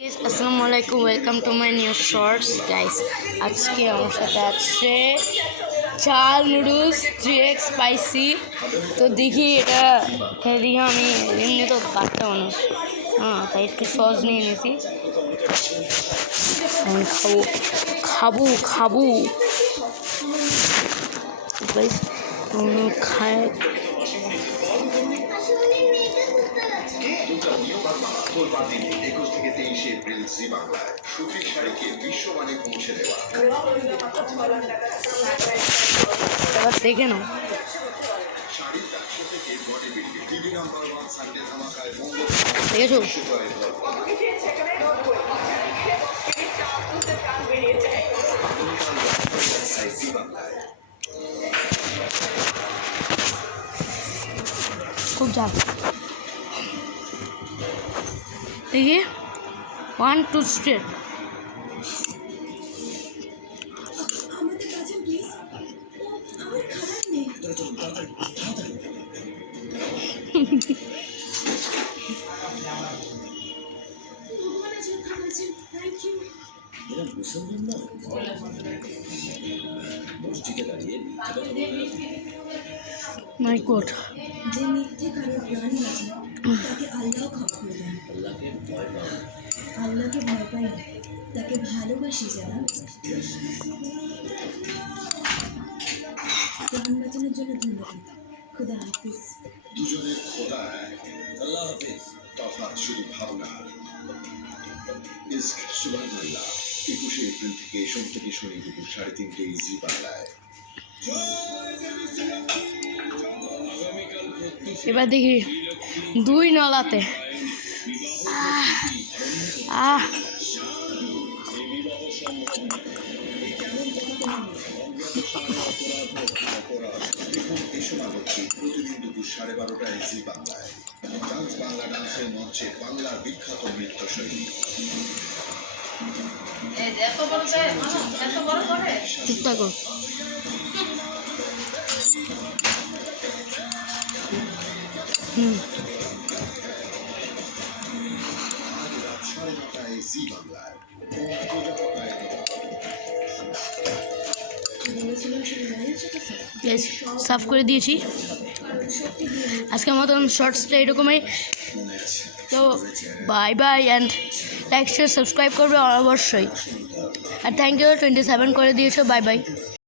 আসসালামু আলাইকুম, welcome to my new shorts guys. আজকে আমার সাথে আছে চাল নুডলস 3x স্পাইসি। তো দেখি এটা খেয়ে দেখি। আমি এমনি তো বাচ্চা মানুষ, তাই একটু সস নিয়ে নিয়েছি। আমি খাবো খাবো গাইস, খায়। এবার দেখে নাও। দেখেছো? খুব ঝাল। দেখি 1 2 স্ট্রেট। মাই গড, যে মিথ্যে কারো প্রাণ বাঁচে তাকে আল্লাহ ক্ষমা করে দেন। আল্লাহকে ভয় পাই না, তাকে ভালোবাসি যারা। প্রাণ বাঁচানোর জন্য ধন্যবাদ। খুদা হাফিজ। দুজনের খোদা এক, আল্লাহ হাফিজ। তফাৎ শুধু ভাবনা। ইস্ক সুবহানাল্লাহ। 21শে এপ্রিল থেকে সোম থেকে শনি দুপুর 3:30 জি বাংলায়। এবার দেখি 2 নলাতে। প্রতিদিন দুপুর 12:30 জি বাংলায়। ডান্স বাংলা ডান্সের মঞ্চে বাংলার বিখ্যাত নৃত্যশৈলী। চুপ থাকো। সাফ করে দিয়েছি। আজকের মতন শর্টসটা এরকমই। তো bye bye, and like share subscribe করবে অবশ্যই। আর থ্যাংক ইউ, 27 করে দিয়েছো। Bye bye.